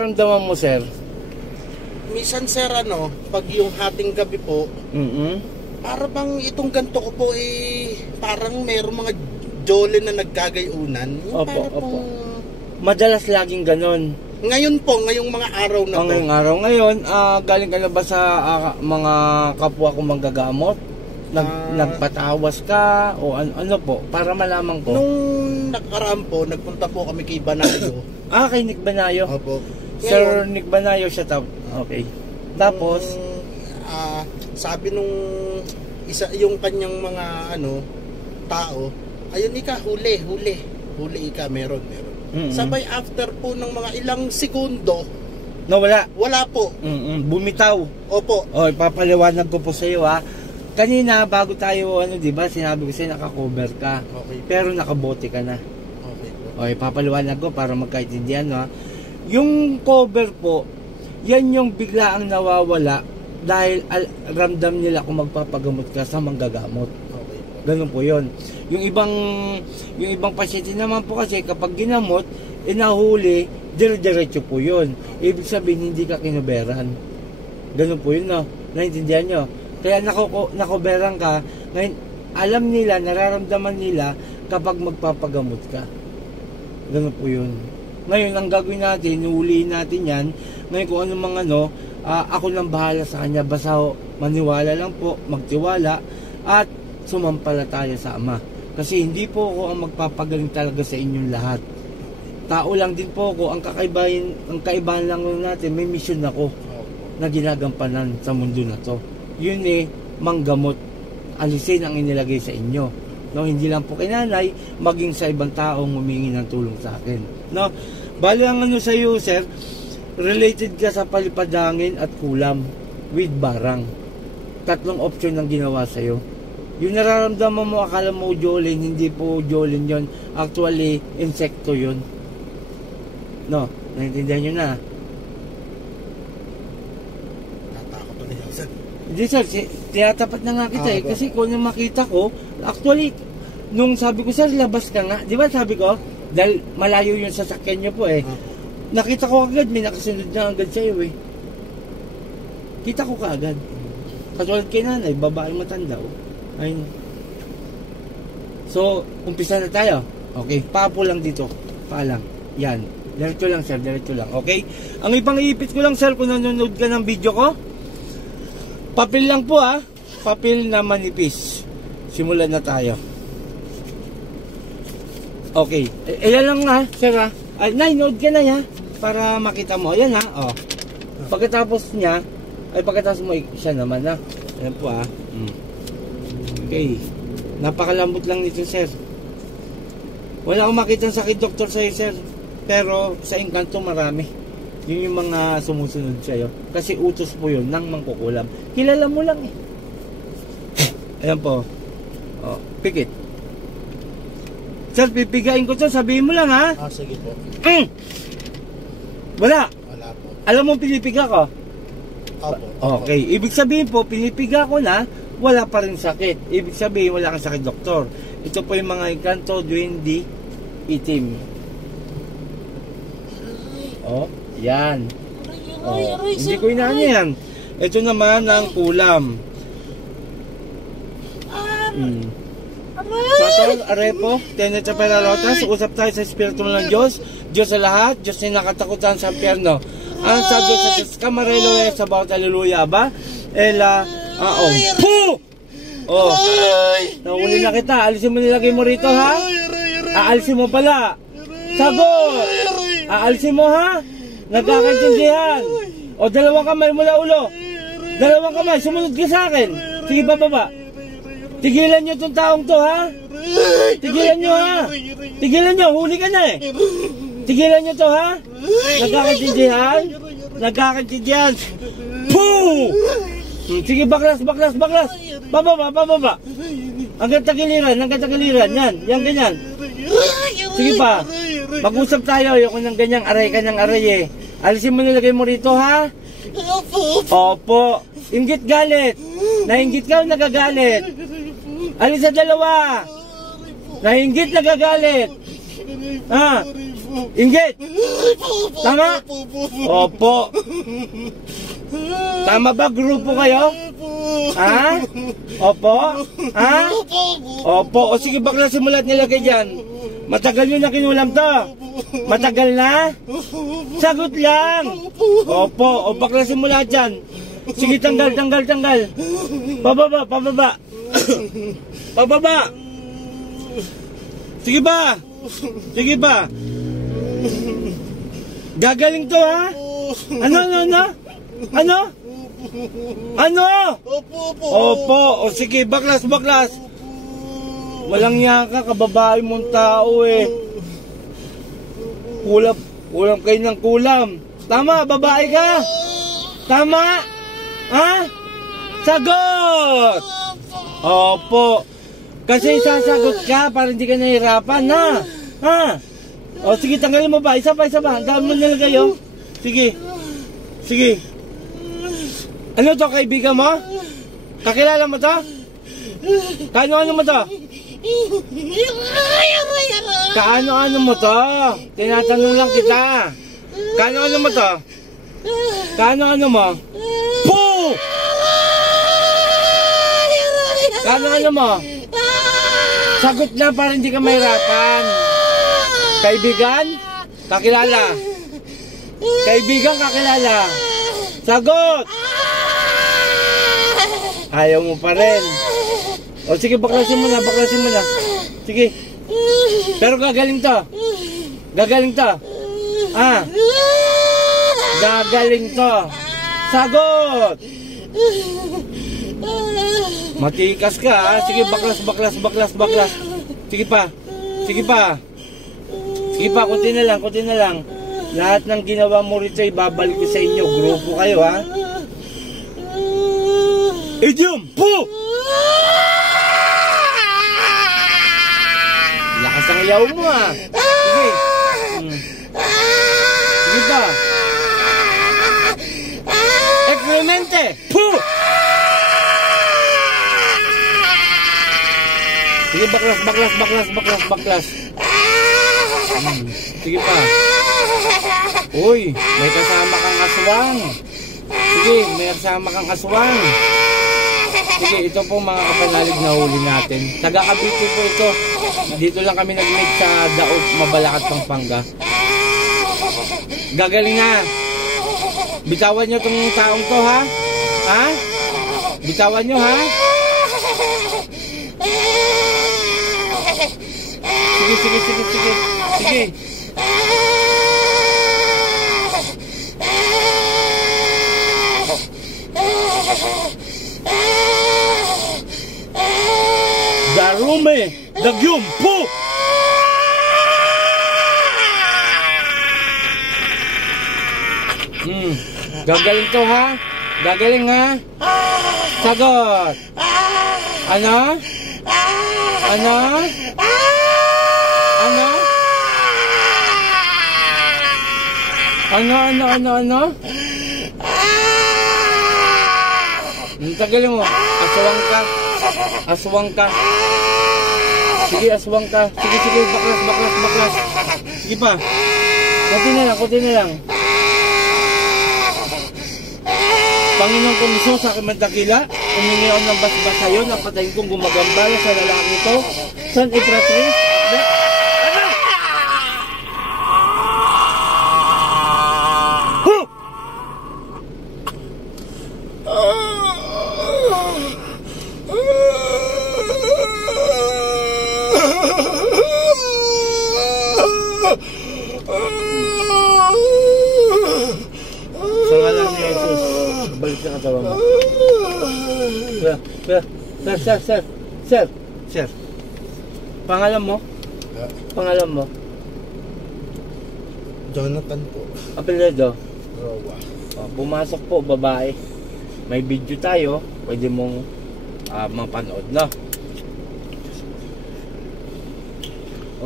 Ramdaman mo, sir? Minsan, sir, pag yung hating gabi po, para bang itong ganto ko po parang mayroong mga jole na naggagayunan. Opo. Madalas laging ganon. Ngayon po, ngayong mga araw na ngayong araw ngayon, galing ka na ba sa mga kapwa ko manggagamot? Nagpatawas ka o ano po? Para malaman ko. Nung nakaraan po, nagpunta po kami kay Banayo. Kay Nick Banayo? Opo. Sir Nick Banayo, shout out. Okay. Tapos, sabi nung yung kanyang mga tao, ayun ika, huli ika, meron. Sabay after po ng mga ilang segundo, wala po. Bumitaw. Opo. Papaliwanag ko po sa iyo Kanina bago tayo di ba, sinabi ko sa'yo naka-cover ka. Okay. Pero nakabote ka na. Okay po. Papaliwanag ko para magkaintindihan Yung cover po, yan yung biglaang nawawala dahil ramdam nila kung magpapagamot ka sa manggagamot. Okay. Ganun po yun. Yung ibang pasyente naman po kasi kapag ginamot, inahuli, dire-diretso po yun. Ibig sabihin, hindi ka kinuberan. Ganun po yun, Naintindihan nyo? Kaya nakuberan ka, ngayon, alam nila, nararamdaman nila kapag magpapagamot ka. Ganun po yun. Ngayon, ang gagawin natin, huliin natin yan. Ngayon, kung ano mga ako nang bahala sa kanya. Basta maniwala lang po, magtiwala, at sumampalataya sa Ama. Kasi hindi po ako ang magpapagaling talaga sa inyong lahat. Tao lang din po ako. Ang kaibahan lang natin, may mission ako na ginagampanan sa mundo na to. Yun manggamot. Alisin ang inilagay sa inyo. Hindi lang po kay nanay, maging sa ibang taong humingi ng tulong sa akin. Bali ang sa iyo, sir, related ka sa palipadangin at kulam with barang. 3 option ang ginawa sa iyo. Yung nararamdaman mo, akala mo jolin, hindi po jolin yon. Actually, insekto yon. Naintindihan nyo na? Natakot ulit ako, sir. Hindi, sir, tinatapat na nga kita kasi kung yung makita ko, actually, nung sabi ko, sir, labas ka nga. Di ba sabi ko? Dahil malayo yung sasakyan nyo po Nakita ko agad, may nakasunod na agad sa'yo Kita ko kaagad. Katulad kay nanay, babaeng matanda Ayun. So, umpisa na tayo. Okay, papo lang dito. Paalang. Yan. Diretso lang, sir. Diretso lang. Okay? Ang ibang iipit ko lang, sir, kung nanonood ka ng video ko. Papel lang po, Papel na manipis. Simulan na tayo. Okay. Ayan lang sir Nanood ka na para makita mo. Ayan Pagkatapos niya, pagkatapos mo siya naman Ayan po Okay. Napakalambot lang nito, sir. Wala akong makita sakit doktor sa'yo, sir. Pero sa engkanto marami. Yun yung mga sumusunod sa'yo. Kasi utos po yun ng mangkukulam. Kilala mo lang Ayan po. Pikit. Sir, pipigain ko to. Sabihin mo lang Sige po. Wala po. Alam mo pinipiga ko? Opo. Okay. Ibig sabihin po, pinipiga ko na, wala pa rin sakit. Ibig sabihin, wala kang sakit, doktor. Ito po yung mga engkanto, duwende, itim. Yan. Hindi ko inaano yan. Ito naman ang kulam. Satol, arepo, tenet sa perarotas, usap tayo sa Espiritu ng Diyos, Diyos sa lahat, Diyos na nakatakutan sa impyerno. Ang sa Diyos sa Diyos, kamarelo sa bawat haleluya ba? Nahuli na kita, alisin mo nilagay mo rito Aalisin mo pala. Sagot! Aalisin mo Nagkakaintindihan. Dalawang kamay mula ulo. Dalawang kamay, sumunod ka sa akin. Sige, bababa. Tigilan nyo itong taong to, Tigilan nyo, Tigilan nyo, huli ka na Tigilan nyo to, Nagkakaintindihan? Nagkakaintindihan. Sige, baklas. Bababa. Hanggang tagiliran. Yan, ganyan. Sige pa. Mag-usap tayo, yung ganyang aray, kanyang aray Alisin mo nilagay mo rito, Opo. Inggit galit. Nainggit ka o nagagalit? Alis sa dalawa. Nainggit nagagalit. Inggit! Tama? Opo. Tama ba? Grupo kayo? Ha? Opo? Ha? Opo. O sige, bakla simulat nilagay dyan. Matagal nyo na kinulam to. Matagal na? Sagot lang. Opo. O bakla simulat dyan. Sige, tanggal. Pababa. Pababa. Sige ba? Gagaling to, ha? Ano? Opo. O sige, baklas. Walang yaka, kababae mong tao eh. Kulam kayo ng kulam. Tama, babae ka? Tama? Ha? Sagot! Opo. Kasi sasagot ka para hindi ka nahihirapan, ha? O sige, tanggalin mo ba? Isa pa. Ang dami mo nilagay, oh. Sige. Ano to, kaibigan mo? Kakilala mo to? Kaano mo to? Kaano mo to? Tinatanong lang kita. Kaano mo to? Kaano mo? Poo! Kaano mo? Sagot na para hindi ka mahirapan. Kaibigan? Kakilala? Kaibigan, kakilala? Sagot! Ayaw mo pa rin. O sige, baklasin mo na. Sige. Pero gagaling to. Ah. Gagaling to. Sagot! Matikas ka, ha? Sige, baklas. Sige pa, konti na lang. Lahat ng ginawa mo rito, ibabalik ko sa inyo. Grupo kayo, ha? Idiom! Po! Lakas ang yaw mo, ha? Sige pa. Ekremente! Po! Sige, baklas. Sige pa. Uy, may kasama kang aswang. Sige, may kasama kang aswang. Sige, ito po mga kapanalig na huli natin. Taga-Cavite po ito. Dito lang kami nag-meet sa Daot, Mabalacat, Pampanga. Gagaling na. Bitawan nyo itong taong to, ha? Ha? Bitawan nyo, ha? Sige. Darume, Dagyum, Po! Gagaling to, ha? Gagaling, ha? Sagot! Ano? Tagalin mo. Aswang ka. Sige, aswang ka. Sige, baklas. Sige pa. Kunti na lang. Panginoong Komisyon sa aking magdakila, umingiyon ng basbas sa'yo, napatayin kong gumagambala sa lalaki ito. San Ipratris? Sa ngalan ni Jesus, balik sa katawan mo. Sir. Pangalan mo? Jonathan po. Apelyido? Roa. Pumasok po, babae. May video tayo, pwede mong mapanood, no?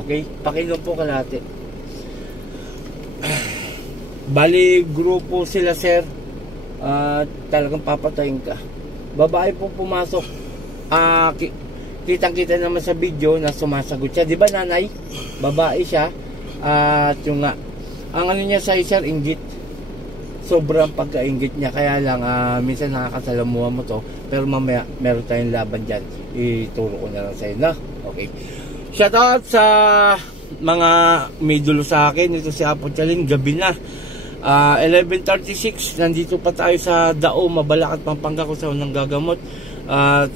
Okay, pakinom po kalahati. Bali, grupo sila, sir. Talagang papatayin ka. Babae po pumasok. Kitang-kita naman sa video na sumasagot siya. Di ba, nanay? Babae siya. At yung nga, ang ano niya sa sir, inggit. Sobrang pagka-inggit niya. Kaya lang, minsan nakakasalamuha mo to. Pero mamaya, meron tayong laban dyan. Ituro ko na lang sa'yo na. Okay. Shoutout sa mga may dulo sa akin. Ito si Apo Chalin. Gabi na. 11:36. Nandito pa tayo sa Dao, Mabalacat, Pampanga kung saan nang gagamot.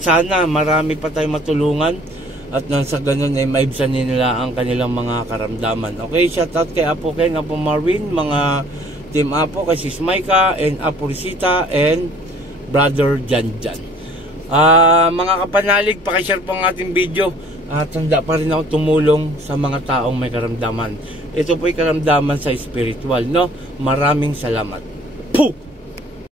Sana marami pa tayong matulungan. At nang sa ganun ay maibsan nila ang kanilang mga karamdaman. Okay. Shoutout kay Apo Ken, Apo Marvin, mga Team Apo, kay Sis Maika, and Apo Risita, and Brother Janjan. Mga kapanalig, pakishare po ang ating video. Tanda pa rin ako tumulong sa mga taong may karamdaman. Ito po'y karamdaman sa spiritual, no? Maraming salamat. Puh!